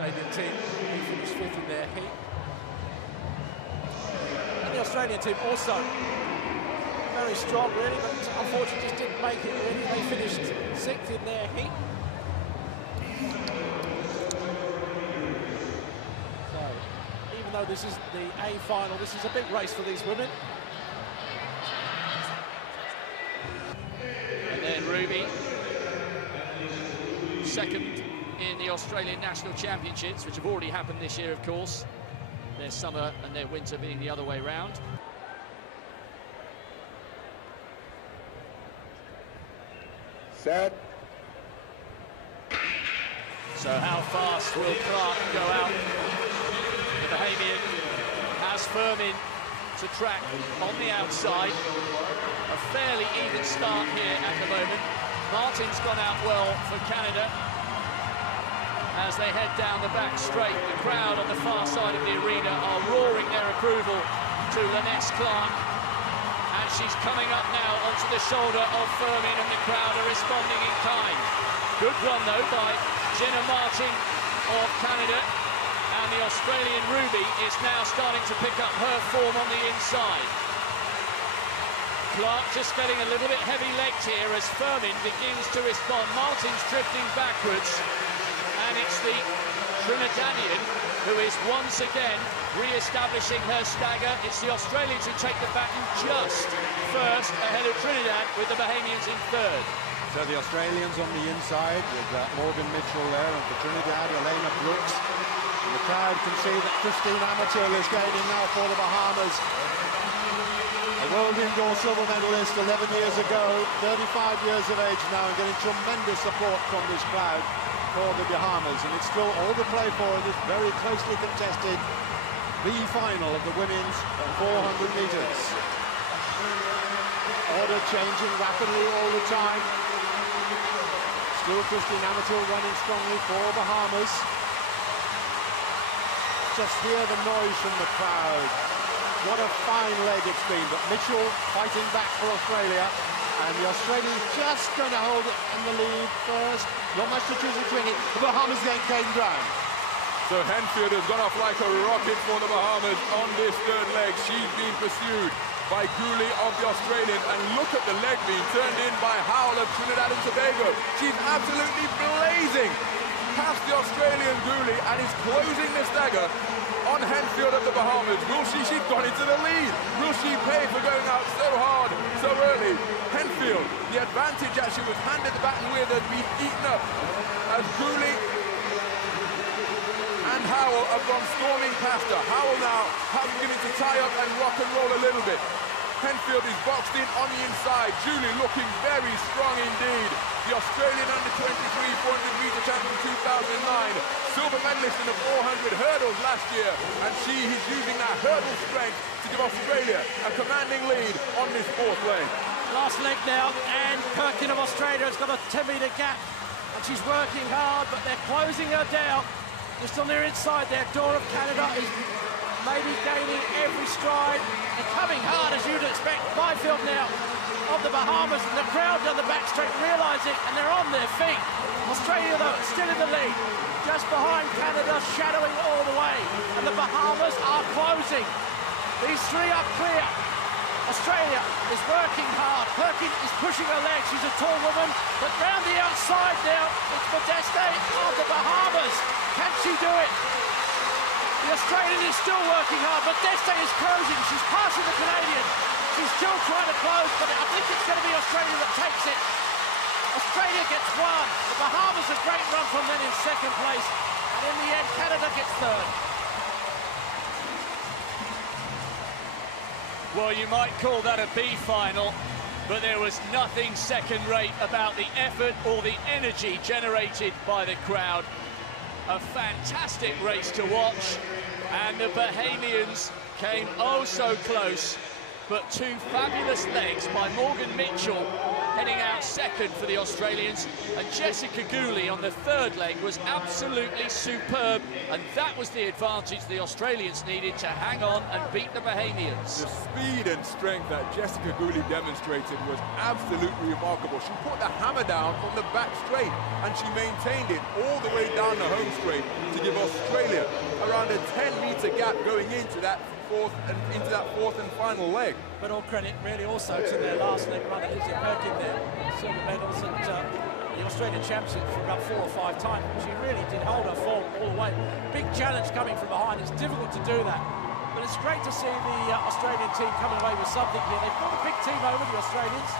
Canadian team, who finished 5th in their heat. And the Australian team also very strong, really, but unfortunately just didn't make it, really. They finished 6th in their heat. So, even though this is the A final, this is a big race for these women. And then Ruby, second in the Australian National Championships, which have already happened this year, of course. Their summer and their winter being the other way round. Set. So how fast will Clark go out? The Bahamian has Firmin to track on the outside. A fairly even start here at the moment. Martin's gone out well for Canada as they head down the back straight. The crowd on the far side of the arena are roaring their approval to Lynette Clark. And she's coming up now onto the shoulder of Firmin, and the crowd are responding in kind. Good run, though, by Jenna Martin of Canada. And the Australian Ruby is now starting to pick up her form on the inside. Clark just getting a little bit heavy-legged here as Firmin begins to respond. Martin's drifting backwards, and it's the Trinidadian who is once again re-establishing her stagger. It's the Australians who take the baton just first, ahead of Trinidad, with the Bahamians in third. So the Australians on the inside with Morgan Mitchell there, and for Trinidad, Elena Brooks. And the crowd can see that Christine Amatil is gaining now for the Bahamas. A world indoor silver medalist 11 years ago, 35 years of age now, and getting tremendous support from this crowd for the Bahamas. And it's still all to play for in this very closely contested B final of the women's 400 metres. Order changing rapidly all the time. Still Christine Amatil running strongly for Bahamas. Just hear the noise from the crowd. What a fine leg it's been, but Mitchell fighting back for Australia, and the Australians just going to hold it in the lead first. Not much to choose between it. The Bahamas getting Caden Brown. So Henfield has gone off like a rocket for the Bahamas on this third leg. She's been pursued by Gooley of the Australians, and look at the leg being turned in by Howell of Trinidad and Tobago. She's absolutely blazing past the Australian Gooley and is closing the stagger on Henfield of the Bahamas. Will she? She's gone into the lead. Will she pay for going out so hard, so early? Henfield, the advantage that she was handed the baton with has been eaten up as Gooley and Howell have gone storming past her. Howell now has beginning to tie up and rock and roll a little bit. Henfield is boxed in on the inside. Julie looking very strong indeed. The Australian under-23 400-metre champion 2009. Silver medalist in the 400 hurdles last year. And she is using that hurdle strength to give Australia a commanding lead on this fourth lane. Last leg now, and Perkin of Australia has got a 10-metre gap. And she's working hard, but they're closing her down. Just on their inside there, Dora of Canada is maybe gaining every stride and coming hard as you'd expect. Byfield now of the Bahamas, and the crowd down the back straight realise it, and they're on their feet. Australia, though, still in the lead, just behind Canada, shadowing all the way, and the Bahamas are closing. These three are clear. Australia is working hard. Perkin is pushing her legs. She's a tall woman, but round the outside now, it's Modeste of the Bahamas. Can she do it? The Australian is still working hard, but Deste is closing. She's passing the Canadian. She's still trying to close, but I think it's going to be Australia that takes it. Australia gets one. The Bahamas a great run from then in second place. And in the end, Canada gets third. Well, you might call that a B final, but there was nothing second-rate about the effort or the energy generated by the crowd. A fantastic race to watch, and the Bahamians came oh so close, but two fabulous legs by Morgan Mitchell heading out second for the Australians, and Jessica Gooley on the third leg was absolutely superb, and that was the advantage the Australians needed to hang on and beat the Bahamians. The speed and strength that Jessica Gooley demonstrated was absolutely remarkable. She put the hammer down from the back straight, and she maintained it all the way down the home straight to give Australia around a 10-metre gap going into that fourth and final leg. But all credit really also to their last leg runner, Lizzie Perkin there. Silver medals at the Australian Championship for about 4 or 5 times. She really did hold her form all the way. Big challenge coming from behind. It's difficult to do that. But it's great to see the Australian team coming away with something here. They've got a big team over, the Australians.